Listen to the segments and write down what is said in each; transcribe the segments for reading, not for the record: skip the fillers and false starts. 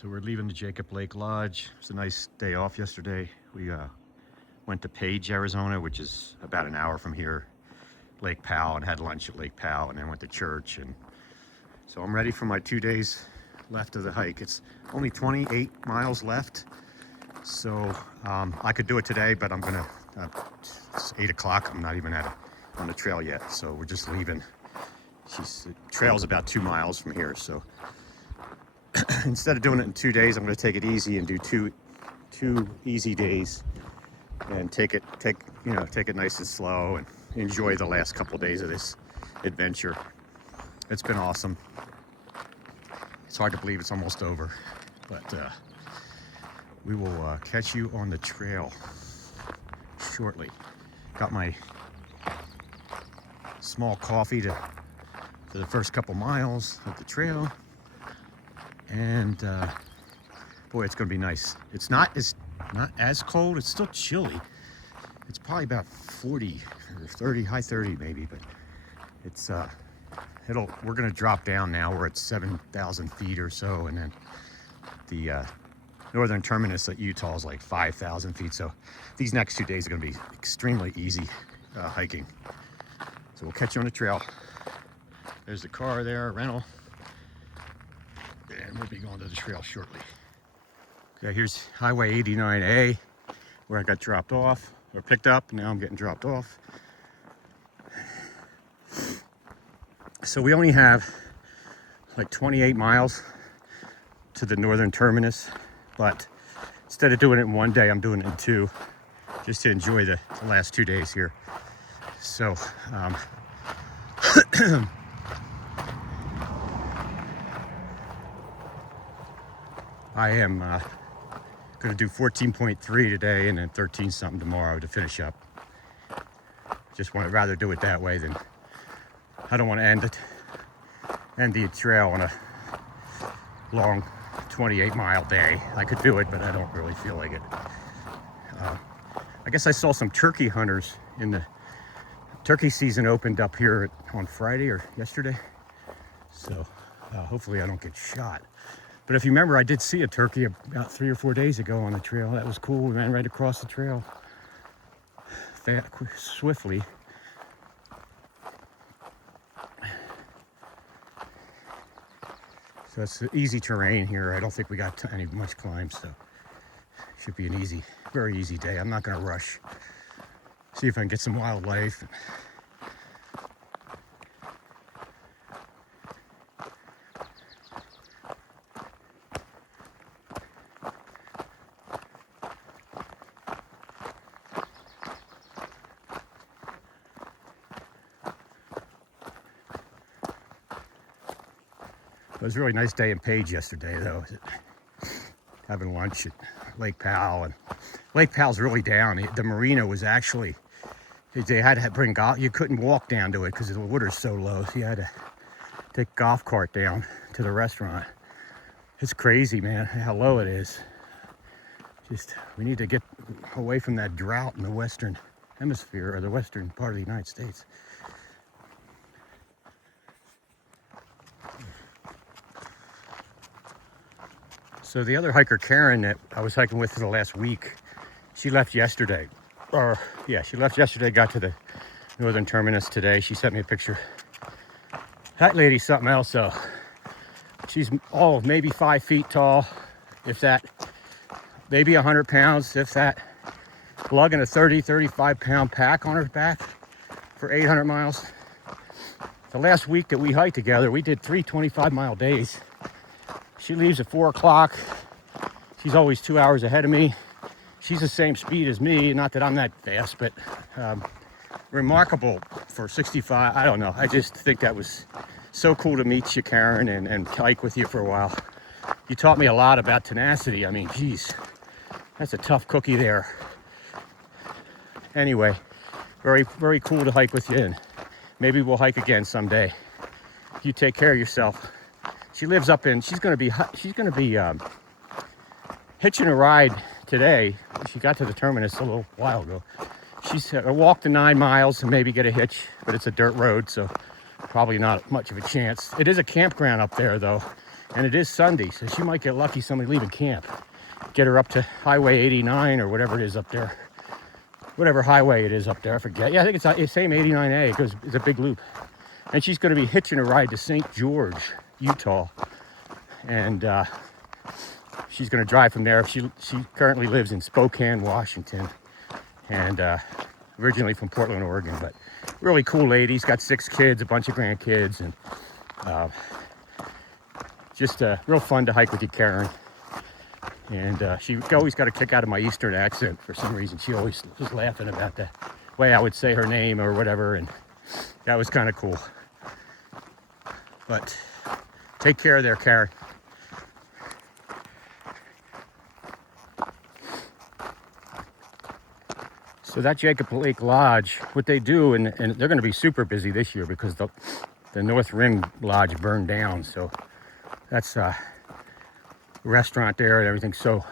So we're leaving the Jacob Lake Lodge. It was a nice day off yesterday. We went to Page, Arizona, which is about an hour from here, Lake Powell, and had lunch at Lake Powell, and then went to church. And so I'm ready for my 2 days left of the hike. It's only 28 miles left, so I could do it today, but I'm gonna, it's 8 o'clock. I'm not even on the trail yet, so we're just leaving. The trail's about 2 miles from here, so instead of doing it in 2 days, I'm going to take it easy and do two easy days, and take it nice and slow and enjoy the last couple of days of this adventure. It's been awesome. It's hard to believe it's almost over, but we will catch you on the trail shortly. Got my small coffee for the first couple miles of the trail. And boy, it's going to be nice. It's not as cold. It's still chilly. It's probably about 40 or 30, high 30 maybe, but it's we're going to drop down now. We're at 7,000 feet or so, and then the northern terminus at Utah is like 5,000 feet. So these next 2 days are going to be extremely easy hiking. So we'll catch you on the trail. There's the car there, rental. And we'll be going to the trail shortly. Okay, here's Highway 89A, where I got dropped off, or picked up. Now I'm getting dropped off. So we only have like 28 miles to the northern terminus, but instead of doing it in 1 day, I'm doing it in 2, just to enjoy the last 2 days here. So, I am going to do 14.3 today and then 13 something tomorrow to finish up. Just want to rather do it that way than I don't want to end the trail on a long 28-mile day. I could do it, but I don't really feel like it. I guess I saw some turkey hunters in the turkey season opened up here on Friday or yesterday. So hopefully I don't get shot. But if you remember, I did see a turkey about 3 or 4 days ago on the trail. That was cool. We ran right across the trail swiftly. So it's easy terrain here. I don't think we got much climb, so should be an easy, very easy day. I'm not going to rush. See if I can get some wildlife. It was a really nice day in Page yesterday, though. Having lunch at Lake Powell, and Lake Powell's really down. The marina was actually, they had to bring golf. You couldn't walk down to it because the water's so low. So you had to take a golf cart down to the restaurant. It's crazy, man, how low it is. Just, we need to get away from that drought in the Western Hemisphere, or the western part of the United States. So the other hiker, Karen, that I was hiking with for the last week, she left yesterday. She left yesterday, got to the northern terminus today. She sent me a picture. That lady's something else, though. She's maybe 5 feet tall, if that. Maybe 100 pounds, if that. Lugging a 35 pound pack on her back for 800 miles. The last week that we hiked together, we did 3 25-mile days. She leaves at 4 o'clock. She's always 2 hours ahead of me. She's the same speed as me. Not that I'm that fast, but remarkable for 65. I don't know. I just think that was so cool to meet you, Karen, and hike with you for a while. You taught me a lot about tenacity. I mean, geez, that's a tough cookie there. Anyway, very, very cool to hike with you, and maybe we'll hike again someday. You take care of yourself. She lives up in, she's going to be hitching a ride today. She got to the terminus a little while ago. She's walked the 9 miles and maybe get a hitch, but it's a dirt road, so probably not much of a chance. It is a campground up there, though, And it is Sunday, so she might get lucky somebody leaving camp. Get her up to Highway 89 or whatever it is up there. Whatever highway it is up there, I forget. Yeah, I think it's the same 89A. It's a big loop. And she's going to be hitching a ride to St. George, Utah. And she's going to drive from there. She currently lives in Spokane, Washington. And originally from Portland, Oregon. But really cool lady. She's got 6 kids, a bunch of grandkids. And just real fun to hike with you, Karen. And she always got a kick out of my Eastern accent for some reason. She always was laughing about the way I would say her name or whatever, and that was kind of cool. But take care there, Karen. So that Jacob Lake Lodge, what they do, and they're going to be super busy this year because the North Rim Lodge burned down. So that's restaurant there and everything, so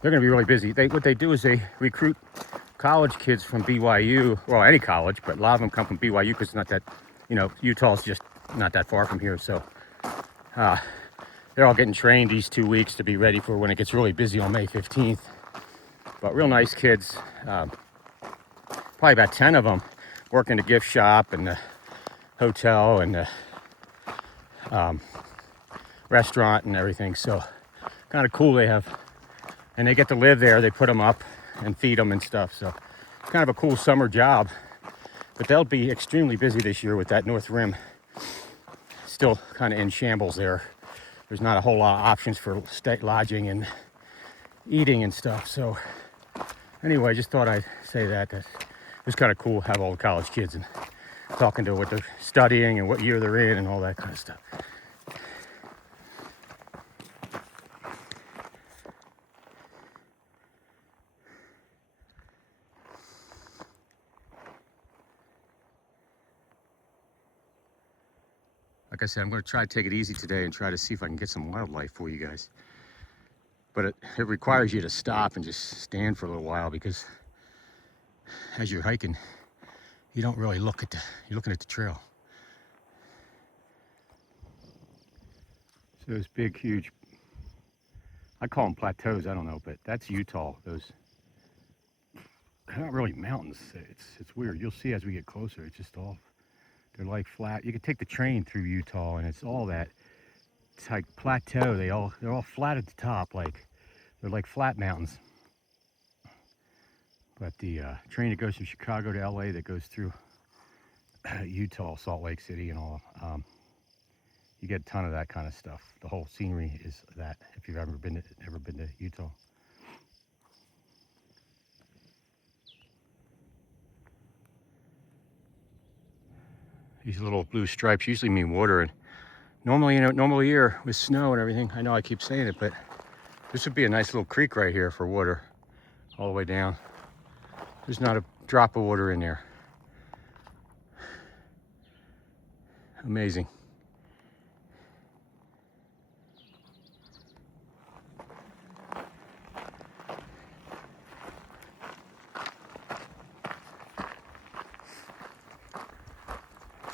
they're going to be really busy. What they do is they recruit college kids from BYU, well, any college, but a lot of them come from BYU because it's not that, Utah's just not that far from here. So they're all getting trained these 2 weeks to be ready for when it gets really busy on May 15th. But real nice kids, probably about 10 of them work in the gift shop and the hotel and the restaurant and everything. So kind of cool. They have, and they get to live there. They put them up and feed them and stuff. So it's kind of a cool summer job. But they'll be extremely busy this year with that North Rim still kind of in shambles there. There's not a whole lot of options for lodging and eating and stuff. So anyway, just thought I'd say that it was kind of cool to have all the college kids and talking to what they're studying and what year they're in and all that kind of stuff. Like I said, I'm going to try to take it easy today and try to see if I can get some wildlife for you guys. But it requires you to stop and just stand for a little while because as you're hiking, you don't really look at you're looking at the trail. So those big, huge, I call them plateaus, I don't know, but that's Utah. They're not really mountains. It's weird. You'll see as we get closer, it's just all, they're like flat. You can take the train through Utah and it's all that. It's like plateau. They're all flat at the top, they're like flat mountains. But the train that goes from Chicago to LA that goes through Utah, Salt Lake City and all, you get a ton of that kind of stuff. The whole scenery is that, if you've ever been to Utah. These little blue stripes usually mean water, and normally, normal year with snow and everything, I know I keep saying it, but this would be a nice little creek right here for water all the way down. There's not a drop of water in there. Amazing.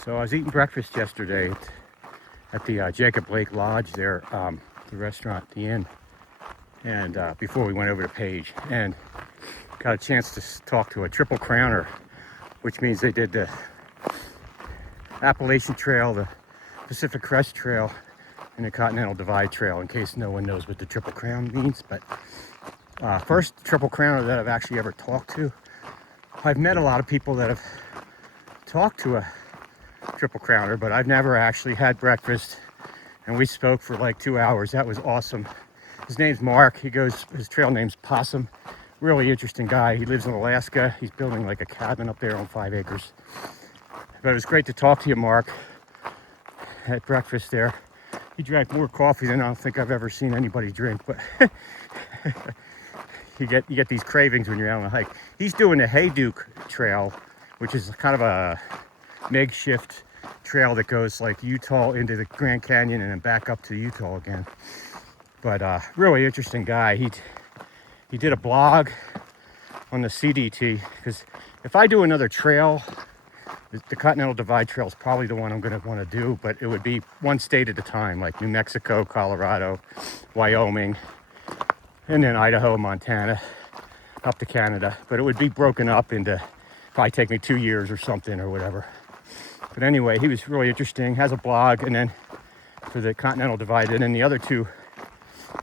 So I was eating breakfast yesterday at the Jacob Lake Lodge there, the restaurant, the inn, and before we went over to Page, and got a chance to talk to a Triple Crowner, which means they did the Appalachian Trail, the Pacific Crest Trail, and the Continental Divide Trail, in case no one knows what the Triple Crown means. But first Triple Crowner that I've actually ever talked to. I've met a lot of people that have talked to a Triple Crowner, but I've never actually had breakfast, and we spoke for like 2 hours. That was awesome. His name's Mark. His trail name's Possum. Really interesting guy. He lives in Alaska. He's building like a cabin up there on 5 acres. But it was great to talk to you, Mark, at breakfast there. He drank more coffee than I don't think I've ever seen anybody drink, but you get these cravings when you're out on a hike. He's doing the Hayduke Trail, which is kind of a makeshift trail that goes like Utah into the Grand Canyon and then back up to Utah again. But really interesting guy. He did a blog on the CDT, because if I do another trail The Continental Divide Trail is probably the one I'm going to want to do, but it would be one state at a time, like New Mexico, Colorado, Wyoming, and then Idaho, Montana, up to Canada. But it would be broken up into, probably take me 2 years or something or whatever. But anyway, he was really interesting, has a blog, and then for the Continental Divide, and then the other two,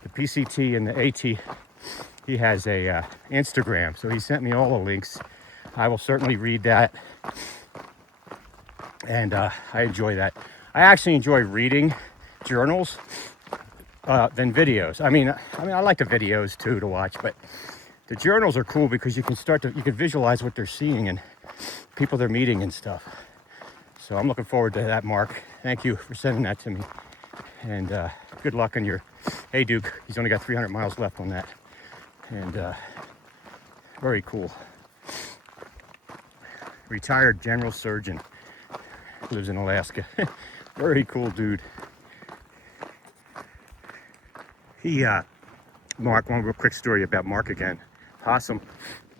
the PCT and the AT, he has a Instagram. So he sent me all the links. I will certainly read that. And I enjoy that. I actually enjoy reading journals than videos. I mean, I like the videos too to watch, but the journals are cool because you can visualize what they're seeing and people they're meeting and stuff. So I'm looking forward to that, Mark. Thank you for sending that to me. And good luck on your, hey Duke, he's only got 300 miles left on that. And very cool. Retired general surgeon. Lives in Alaska. Very cool dude. He, Mark, one real quick story about Mark again. Possum.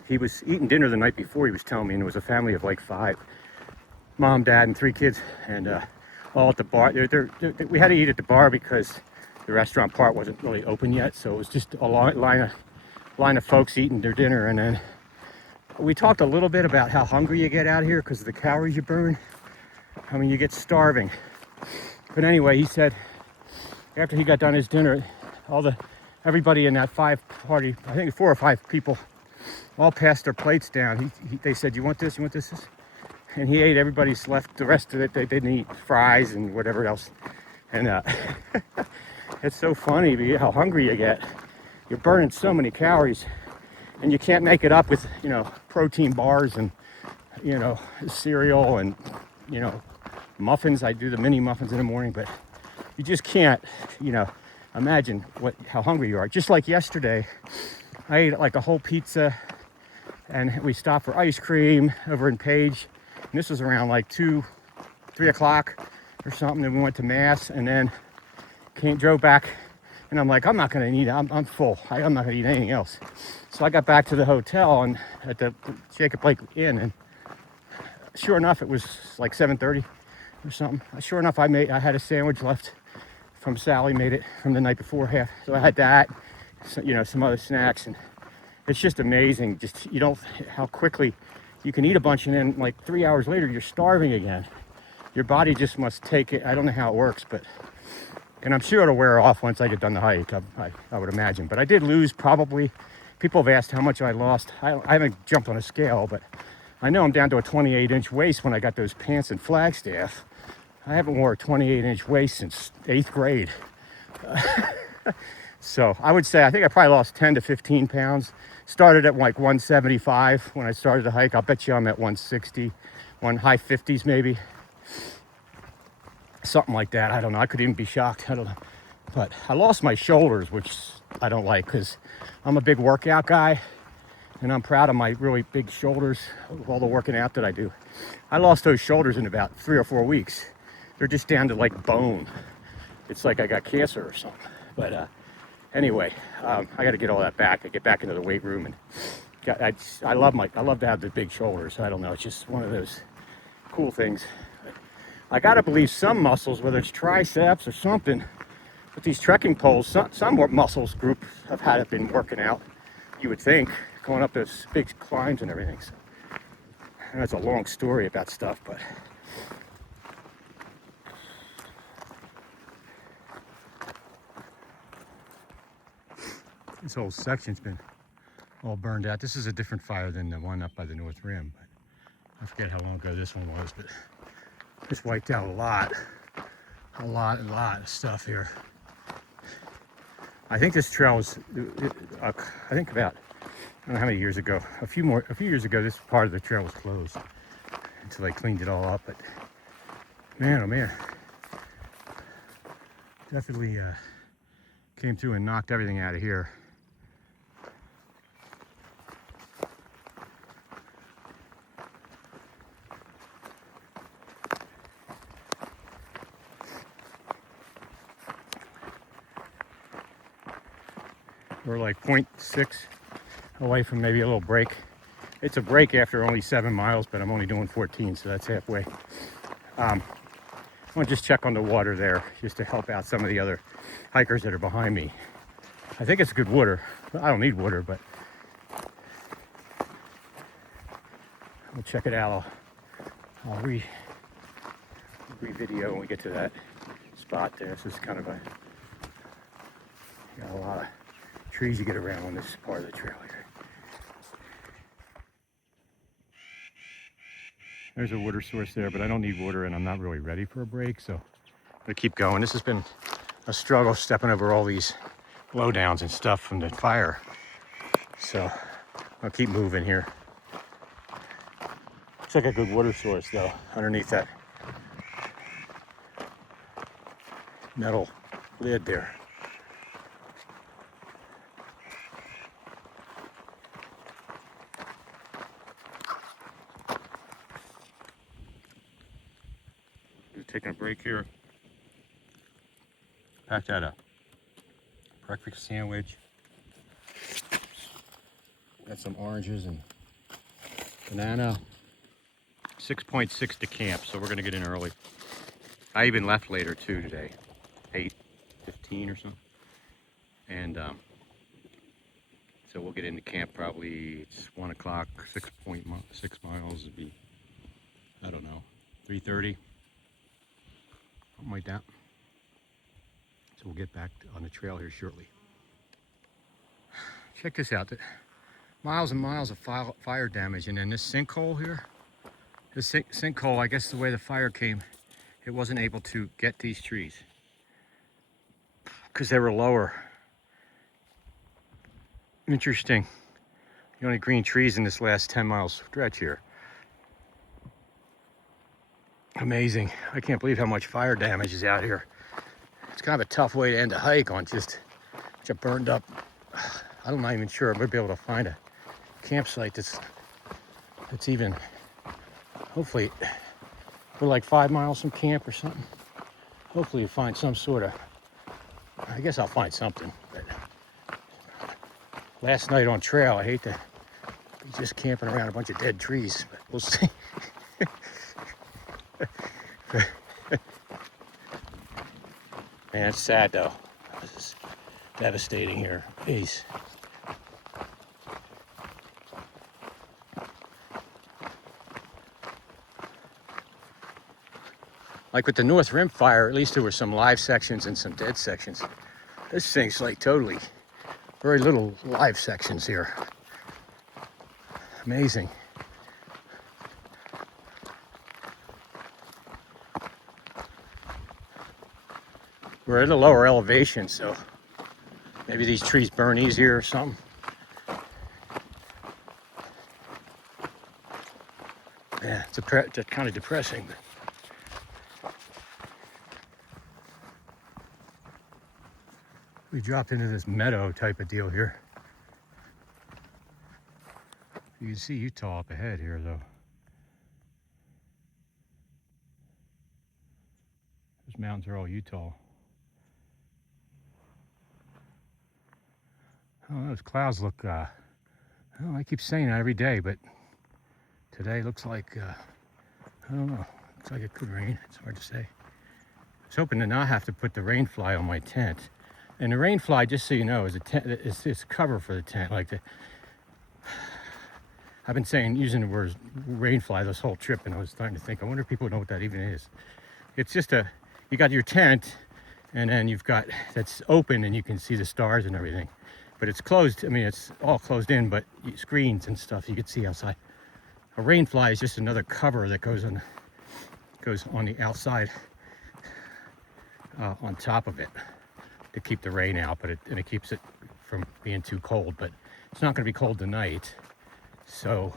He was eating dinner the night before, he was telling me, and it was a family of like 5. Mom, dad, and 3 kids, and all at the bar. We had to eat at the bar because the restaurant part wasn't really open yet, so it was just a line of folks eating their dinner, and then we talked a little bit about how hungry you get out here because of the calories you burn. I mean, you get starving. But anyway, he said after he got done his dinner, everybody in that 5 party, I think 4 or 5 people, all passed their plates down. They said, "You want this? You want this?" And he ate everybody's left. The rest of it, they didn't eat fries and whatever else. And it's so funny how hungry you get. You're burning so many calories, and you can't make it up with protein bars and cereal and muffins. I do the mini muffins in the morning, but you just can't, imagine how hungry you are. Just like yesterday, I ate like a whole pizza, and we stopped for ice cream over in Page. And this was around like 2, 3 o'clock or something. And we went to Mass, and then drove back. And I'm like, I'm not going to eat. I'm full. I'm not going to eat anything else. So I got back to the hotel and at the Jacob Lake Inn, and sure enough, it was like 7:30 or something. Sure enough, I had a sandwich left from Sally, made it from the night before half. So I had that, some other snacks, and it's just amazing. Just how quickly you can eat a bunch, and then like 3 hours later, you're starving again. Your body just must take it. I don't know how it works, and I'm sure it'll wear off once I get done the hike. I would imagine, but I did lose probably. People have asked how much I lost. I haven't jumped on a scale, but I know I'm down to a 28-inch waist when I got those pants in Flagstaff. I haven't worn a 28-inch waist since 8th grade. So I would say I think I probably lost 10 to 15 pounds. Started at like 175 when I started the hike. I'll bet you I'm at 160, high 50s maybe. Something like that. I don't know. I could even be shocked. I don't know. But I lost my shoulders, which I don't like because I'm a big workout guy. And I'm proud of my really big shoulders, of all the working out that I do. I lost those shoulders in about 3 or 4 weeks. They're just down to like bone. It's like I got cancer or something. But anyway, I got to get all that back. I get back into the weight room, and I love to have the big shoulders. I don't know. It's just one of those cool things. I got to believe some muscles, whether it's triceps or something, with these trekking poles, some muscles group have been working out. You would think, going up those big climbs and everything. So, and that's a long story about stuff, but this whole section's been all burned out. This is a different fire than the one up by the North Rim, but I forget how long ago this one was, but this wiped out a lot of stuff here. I think this trail was, I think about, I don't know how many years ago, a few years ago, this part of the trail was closed until they cleaned it all up. But man, oh man, definitely came through and knocked everything out of here. We're like 0.6 away from maybe a little break. It's a break after only 7 miles, but I'm only doing 14, so that's halfway. I want to just check on the water there, just to help out some of the other hikers that are behind me. I think it's good water. I don't need water, but we'll check it out. I'll re-video when we get to that spot there. This is kind of a, got a lot of trees you get around on this part of the trail here. There's a water source there, but I don't need water and I'm not really ready for a break, so I'm gonna keep going. This has been a struggle stepping over all these blowdowns and stuff from the fire. So I'll keep moving here. Looks like a good water source though, underneath that metal lid there. Taking a break here. Packed out a breakfast sandwich. Got some oranges and banana. 6.6 to camp, so we're gonna get in early. I even left later too today, 8:15 or something. And so we'll get into camp probably, it's 1 o'clock, 6 miles would be, I don't know, 3:30. Something like that. So we'll get back on the trail here shortly. Check this out. Miles and miles of fire damage, and then this sinkhole here. This sinkhole, I guess the way the fire came, it wasn't able to get these trees because they were lower. Interesting. The only green trees in this last 10 mile stretch here. Amazing. I can't believe how much fire damage is out here. It's kind of a tough way to end a hike on just a burned up. I'm not even sure I'm gonna be able to find a campsite that's even, hopefully we're like 5 miles from camp or something. Hopefully you find some sort of, I guess I'll find something. But last night on trail, I hate to be just camping around a bunch of dead trees, but we'll see. Man, it's sad though. This is devastating here. Jeez. Like with the North Rim fire, at least there were some live sections and some dead sections. This thing's like totally, very little live sections here. Amazing. We're at a lower elevation, so maybe these trees burn easier or something. Yeah, it's kind of depressing. We dropped into this meadow type of deal here. You can see Utah up ahead here, though. Those mountains are all Utah. Oh, those clouds look, I keep saying that every day, but today looks like, I don't know, looks like it could rain. It's hard to say. I was hoping to not have to put the rain fly on my tent. And the rain fly, just so you know, is a tent, it's cover for the tent. Like I've been using the word rain fly this whole trip, and I was starting to think, I wonder if people know what that even is. It's just you got your tent, and then you've got, that's open and you can see the stars and everything. But it's closed, I mean, it's all closed in, but screens and stuff you can see outside. A rain fly is just another cover that goes on the outside, on top of it to keep the rain out, but it keeps it from being too cold. But it's not going to be cold tonight, so.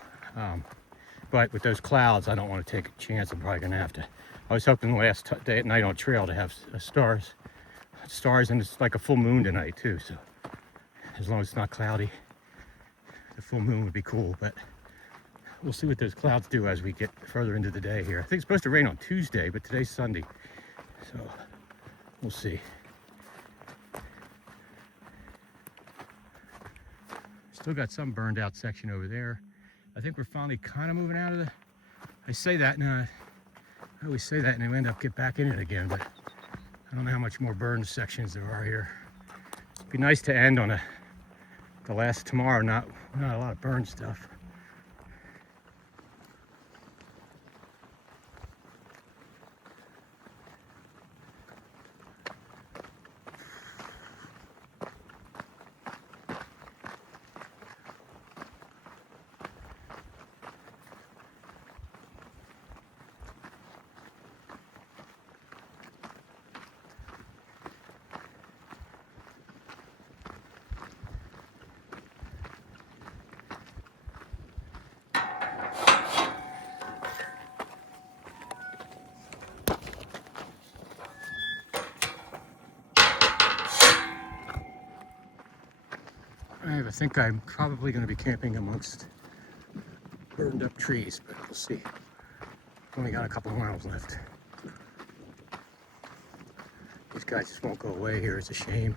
But with those clouds, I don't want to take a chance. I'm probably going to have to. I was hoping the last day at night on trail to have stars, and it's like a full moon tonight too. So as long as it's not cloudy, the full moon would be cool. But we'll see what those clouds do as we get further into the day here. I think it's supposed to rain on Tuesday, but today's Sunday, so we'll see. Still got some burned out section over there. I think we're finally kind of moving out of the, I say that and I always say that and I end up get back in it again, but I don't know how much more burn sections there are here. It'd be nice to end on the last tomorrow, not a lot of burn stuff. I think I'm probably going to be camping amongst burned up trees, but we'll see. Only got a couple miles left. These guys just won't go away here. It's a shame.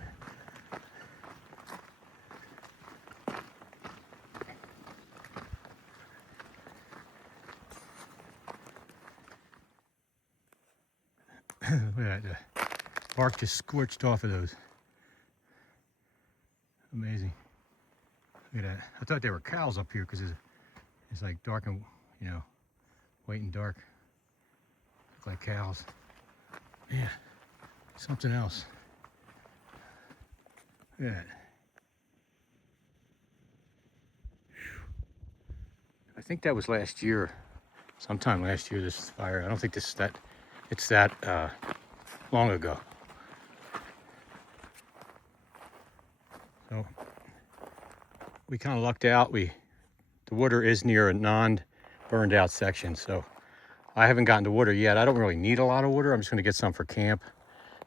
Look at that. The bark just scorched off of those. Amazing. Look at that. I thought they were cows up here because it's like dark and, you know, white and dark. Look like cows. Yeah, something else. Look at that. I think that was last year, sometime last year, this fire. I don't think it's that long ago. So we kind of lucked out. The water is near a non-burned out section, so I haven't gotten to water yet. I don't really need a lot of water. I'm just going to get some for camp.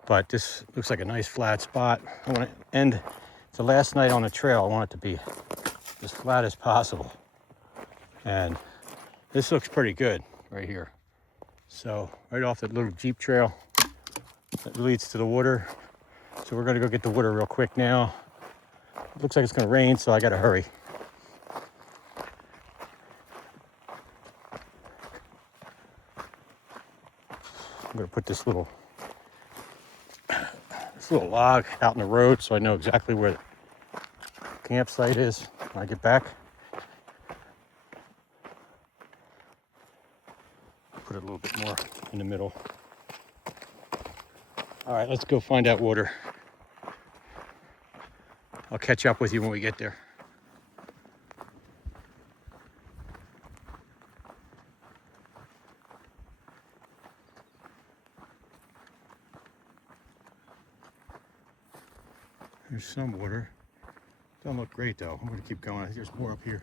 But this looks like a nice flat spot. I want to end, it's the last night on the trail. I want it to be as flat as possible. And this looks pretty good right here. So right off that little Jeep trail that leads to the water. So we're going to go get the water real quick now. It looks like it's going to rain, so I got to hurry. I'm going to put this little log out in the road so I know exactly where the campsite is when I get back. Put it a little bit more in the middle. All right, let's go find out water. I'll catch up with you when we get there. There's some water. Doesn't look great though. I'm gonna keep going. There's more up here.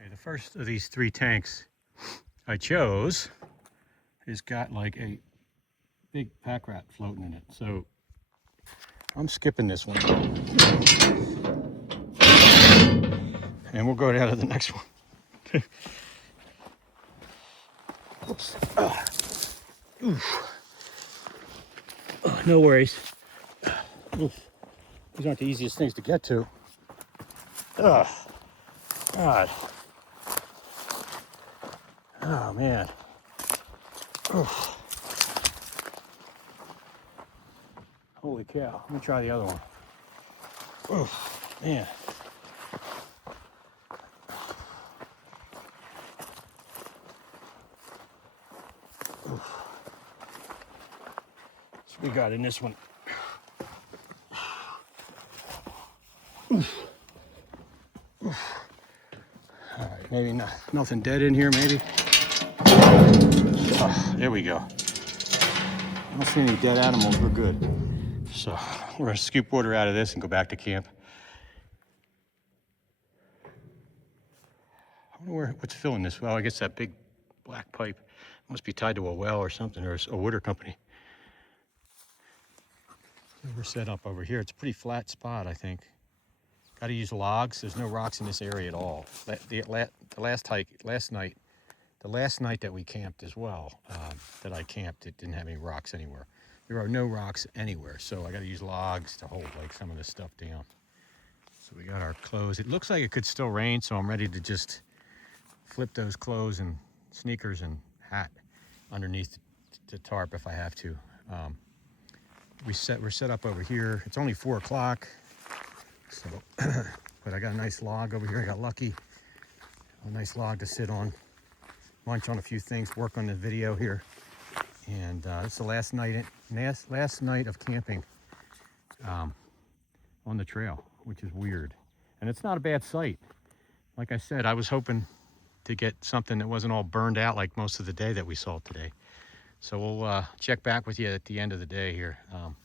Okay, the first of these 3 tanks I chose has got like a big pack rat floating in it. So I'm skipping this one. And we'll go down to the next one. Oops. No worries. Oof. These aren't the easiest things to get to. God. Oh, man. Oof. Holy cow. Let me try the other one. Oof. Man. We got in this one. Oof. Oof. All right, maybe nothing dead in here, maybe. There we go. I don't see any dead animals, we're good. So we're gonna scoop water out of this and go back to camp. I wonder what's filling this well. I guess that big black pipe must be tied to a well or something, or a water company. We're set up over here. It's a pretty flat spot, I think. Got to use logs. There's no rocks in this area at all. The last night, the last night that we camped as well, that I camped, it didn't have any rocks anywhere. There are no rocks anywhere, so I got to use logs to hold like some of this stuff down. So we got our clothes. It looks like it could still rain, so I'm ready to just flip those clothes and sneakers and hat underneath the tarp if I have to. We're set up over here. It's only 4 o'clock, so but I got a nice log over here. I got lucky. A nice log to sit on, munch on a few things, work on the video here, and it's the last night of camping on the trail, which is weird, and it's not a bad site. Like I said, I was hoping to get something that wasn't all burned out like most of the day that we saw today. So we'll check back with you at the end of the day here. I'm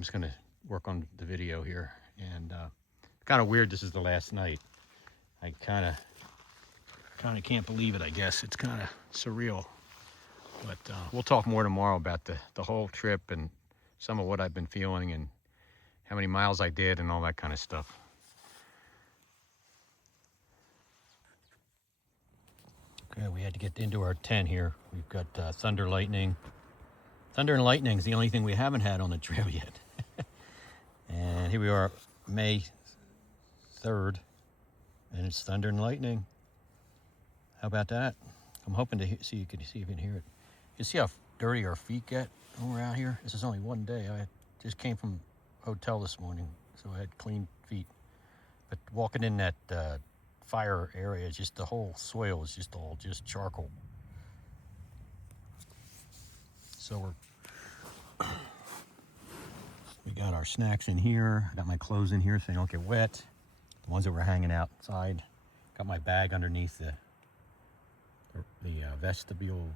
just gonna work on the video here, and kind of weird this is the last night. I kind of can't believe it, I guess. It's kind of surreal. But we'll talk more tomorrow about the whole trip and some of what I've been feeling and how many miles I did and all that kind of stuff. Okay, we had to get into our tent here. We've got thunder, lightning. Thunder and lightning is the only thing we haven't had on the trail yet. And here we are, May 3rd, and it's thunder and lightning. How about that? I'm hoping to see you can see if you can hear it. You see how dirty our feet get when we're out here? This is only one day. I just came from a hotel this morning, so I had clean feet. But walking in that fire area, just the whole soil is just all charcoal. So we got our snacks in here. I got my clothes in here so they don't get wet. The ones that were hanging outside. Got my bag underneath the vestibule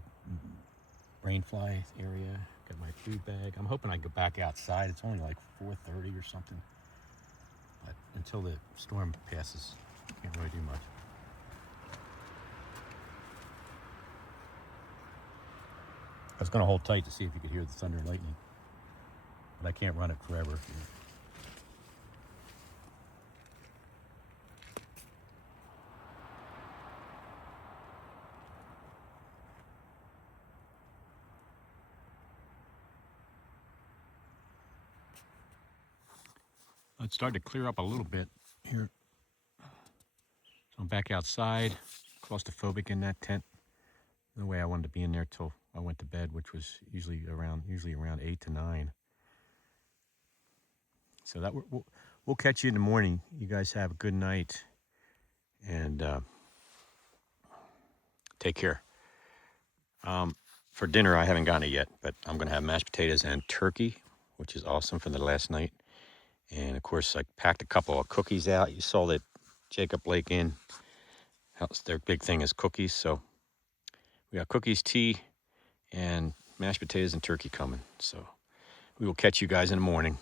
rainfly area. Got my food bag. I'm hoping I go back outside. It's only like 4:30 or something. But until the storm passes, can't really do much. I was going to hold tight to see if you could hear the thunder and lightning, but I can't run it forever. It's starting to clear up a little bit here. So I'm back outside, claustrophobic in that tent. The way I wanted to be in there till I went to bed, which was usually around 8 to 9. So that we'll catch you in the morning. You guys have a good night, and take care. For dinner, I haven't gotten it yet, but I'm gonna have mashed potatoes and turkey, which is awesome from the last night. And of course, I packed a couple of cookies out. You saw that Jacob Blake in. Their big thing is cookies, so we got cookies, tea, and mashed potatoes and turkey coming. So we will catch you guys in the morning.